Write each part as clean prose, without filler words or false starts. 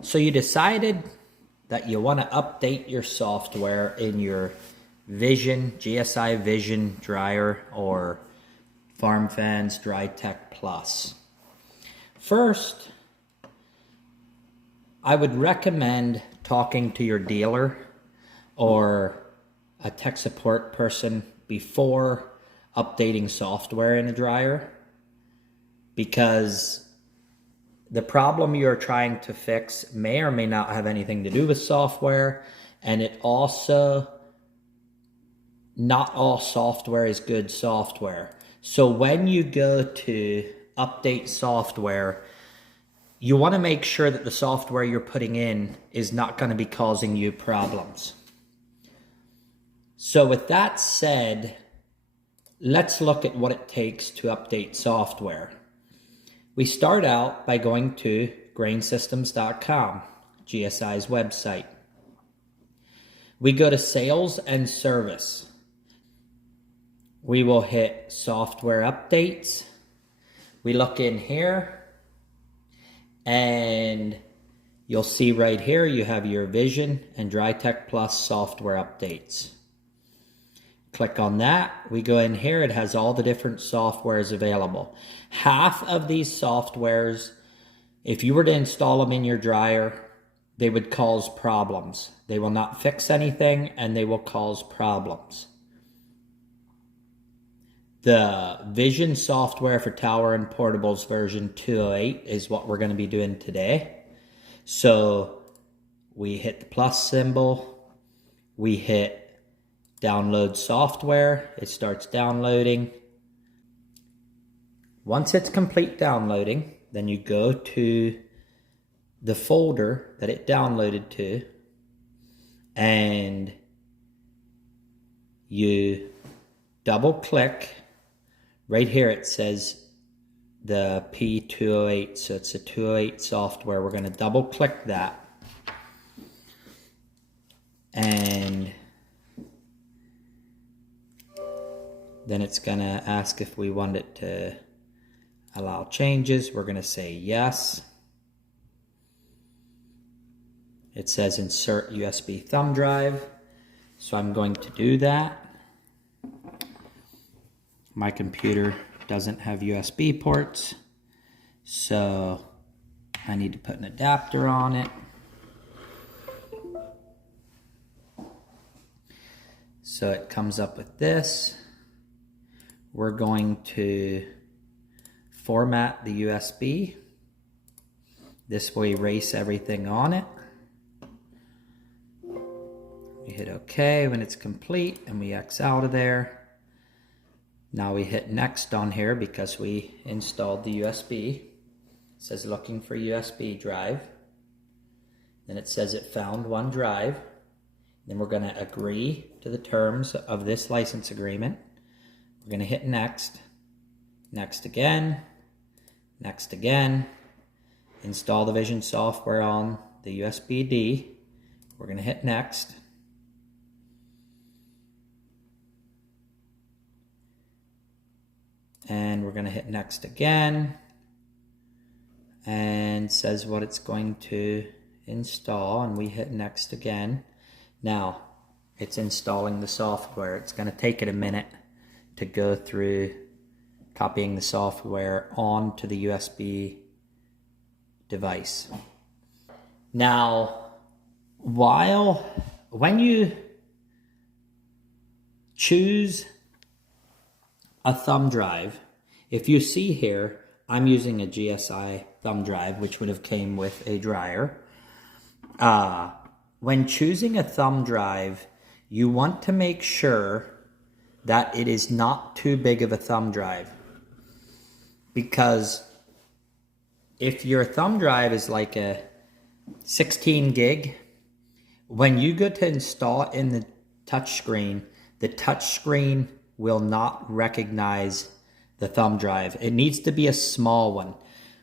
So you decided that you want to update your software in your Vision, GSI Vision dryer or Fans DryTek Plus. First, I would recommend talking to your dealer or a tech support person before updating software in a dryer, because the problem you're trying to fix may or may not have anything to do with software, and it also, not all software is good software. So when you go to update software, you want to make sure that the software you're putting in is not going to be causing you problems. So with that said, let's look at what it takes to update software. We start out by going to grainsystems.com, GSI's website. We go to Sales and Service. We will hit Software Updates. We look in here, and you'll see right here you have your Vision and DryTek Plus software updates. Click on that. We go in here. It has all the different softwares available. Half of these softwares, if you were to install them in your dryer, they would cause problems. They will not fix anything, and they will cause problems. The Vision software for tower and portables version 208 is what we're going to be doing today. So we hit the plus symbol. We hit download software. It starts downloading. Once it's complete downloading, then you go to the folder that it downloaded to, and you double click. Right here it says the P208, so it's a 208 software. We're going to double click that, and then it's going to ask if we want it to allow changes. We're going to say yes. It says insert USB thumb drive, so I'm going to do that. My computer doesn't have USB ports, so I need to put an adapter on it. So it comes up with this. We're going to format the USB. This will erase everything on it. We hit OK when it's complete, and we X out of there. Now we hit next on here because we installed the USB. It says looking for USB drive. Then it says it found one drive. Then we're going to agree to the terms of this license agreement. We're going to hit next. Next again. Next again. Install the Vision software on the USB-D. We're going to hit next. And we're going to hit next again, and says what it's going to install, and we hit next again. Now it's installing the software. It's going to take it a minute to go through copying the software onto the USB device. Now, when you choose a thumb drive, if you see here, I'm using a GSI thumb drive, which would have came with a dryer. When choosing a thumb drive, you want to make sure that it is not too big of a thumb drive, because if your thumb drive is like a 16 gig, when you go to install it in the touchscreen will not recognize the thumb drive. It needs to be a small one.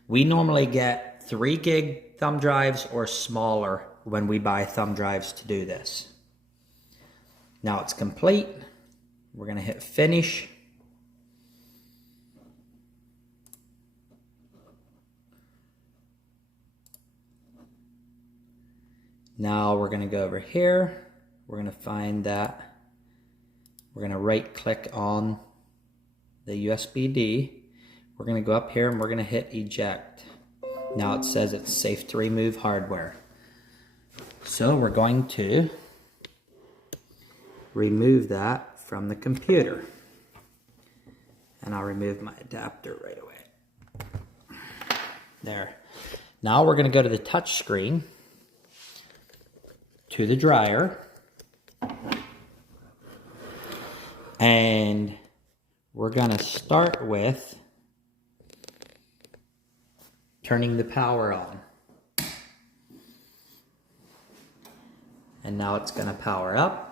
We normally get 3 gig thumb drives or smaller when we buy thumb drives to do this. Now it's complete. We're going to hit finish. Now we're going to go over here. We're going to find that. We're going to right click on the USB-D. We're going to go up here and we're going to hit eject. Now it says it's safe to remove hardware. So we're going to remove that from the computer. And I'll remove my adapter right away. There. Now we're going to go to the touch screen, to the dryer, and we're going to start with turning the power on. And now it's going to power up.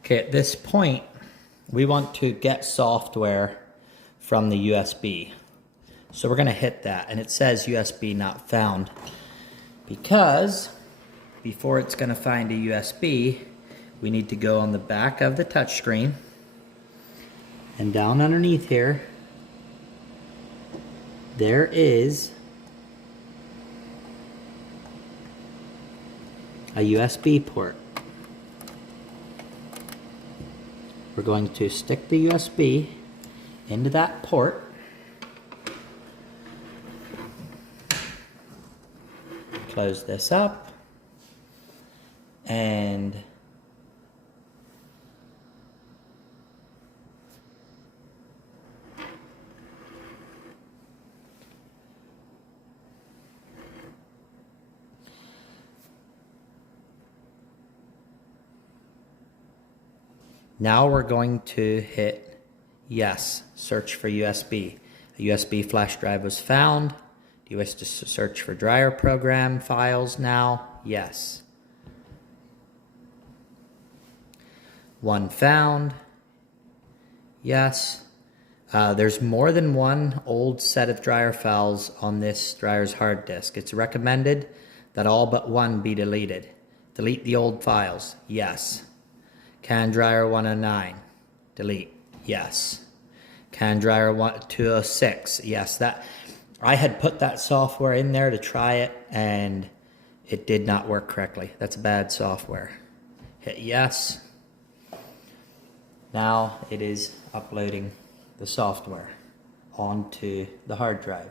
Okay, at this point, we want to get software from the USB. So we're going to hit that, and it says USB not found, because before it's going to find a USB, we need to go on the back of the touchscreen, and down underneath here, there is a USB port. We're going to stick the USB into that port. Close this up. And now we're going to hit yes, search for USB. A USB flash drive was found. Do you wish to search for dryer program files now? Yes. One found. Yes. There's more than one old set of dryer files on this dryer's hard disk. It's recommended that all but one be deleted. Delete the old files. Yes. Can dryer 109, delete, yes. Can dryer 206, yes. That I had put that software in there to try it, and it did not work correctly. That's bad software. Hit yes. Now it is uploading the software onto the hard drive.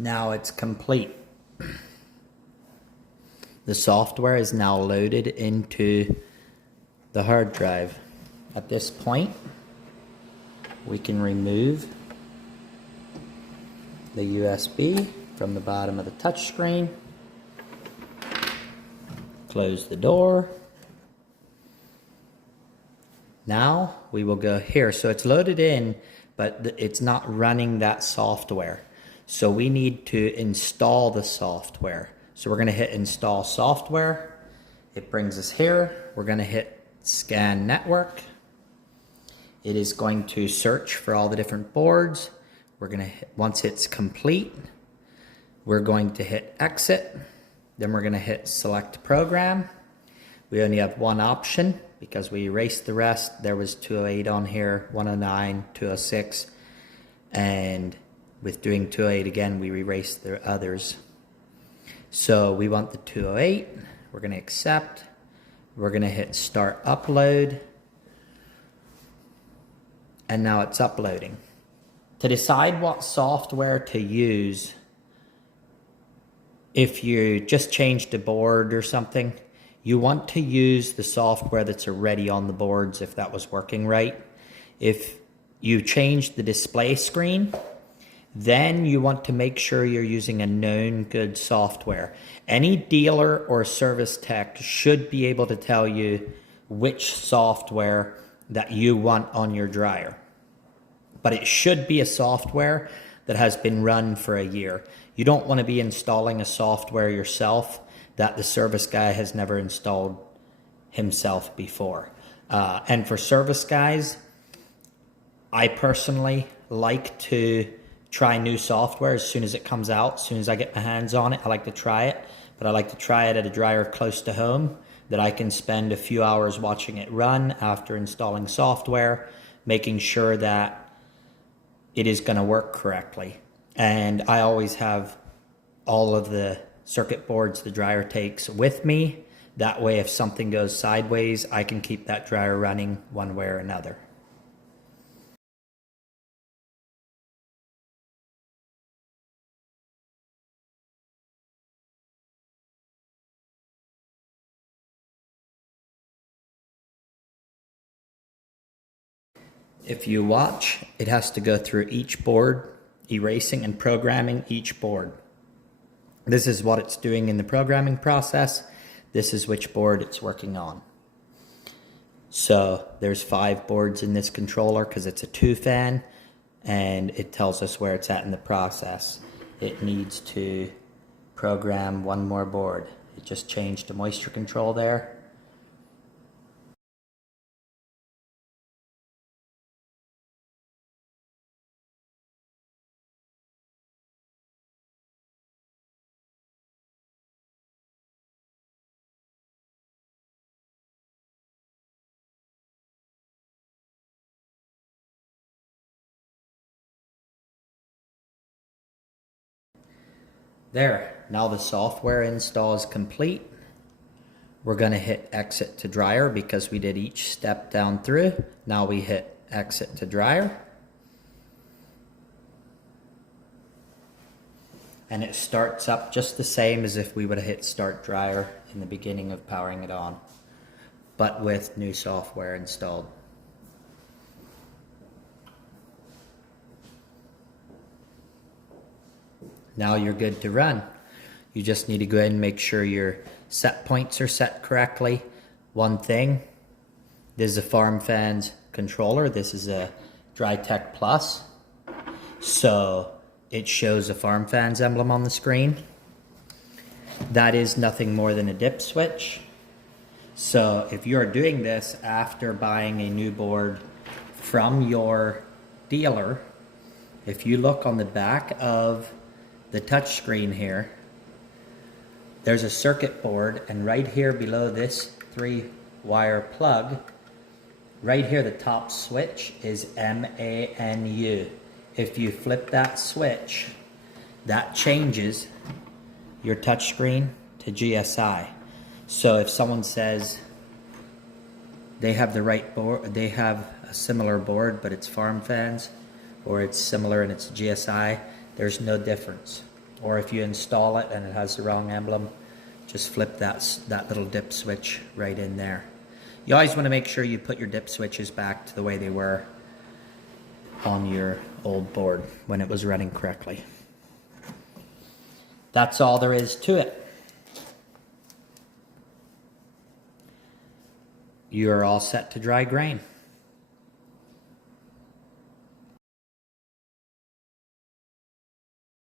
Now it's complete. The software is now loaded into the hard drive. At this point, we can remove the USB from the bottom of the touchscreen, close the door. Now we will go here. So it's loaded in, but it's not running that software. So we need to install the software. So we're going to hit install software. It brings us here. We're going to hit scan network. It is going to search for all the different boards. We're going to hit, once it's complete, we're going to hit exit. Then we're going to hit select program. We only have one option because we erased the rest. There was 208 on here, 109, 206, and with doing 208 again, we erased the others. So we want the 208. We're going to accept. We're going to hit start upload. And now it's uploading. To decide what software to use, if you just changed the board or something, you want to use the software that's already on the boards if that was working right. If you changed the display screen, then you want to make sure you're using a known good software. Any dealer or service tech should be able to tell you which software that you want on your dryer. But it should be a software that has been run for a year. You don't want to be installing a software yourself that the service guy has never installed himself before. And for service guys, I personally like to try new software as soon as it comes out. As soon as I get my hands on it, I like to try it. But I like to try it at a dryer close to home that I can spend a few hours watching it run after installing software, making sure that it is going to work correctly. And I always have all of the circuit boards the dryer takes with me. That way, if something goes sideways, I can keep that dryer running one way or another. If you watch, it has to go through each board, erasing and programming each board. This is what it's doing in the programming process. This is which board it's working on. So there's 5 boards in this controller because it's a 2-fan, and it tells us where it's at in the process. It needs to program one more board. It just changed to moisture control there. There, now the software install is complete. We're going to hit exit to dryer because we did each step down through. Now we hit exit to dryer. And it starts up just the same as if we would have hit start dryer in the beginning of powering it on, but with new software installed. Now you're good to run. You just need to go ahead and make sure your set points are set correctly. One thing, this is a Farm Fans controller. This is a DryTek Plus. So it shows a Farm Fans emblem on the screen. That is nothing more than a dip switch. So if you're doing this after buying a new board from your dealer, if you look on the back of the touch screen here, there's a circuit board, and right here below this 3-wire plug, right here the top switch is MANU. If you flip that switch, that changes your touch screen to GSI. So if someone says they have the right board, they have a similar board but it's Farm Fans, or it's similar and it's GSI, there's no difference. Or if you install it and it has the wrong emblem, just flip that little dip switch right in there. You always want to make sure you put your dip switches back to the way they were on your old board when it was running correctly. That's all there is to it. You're all set to dry grain.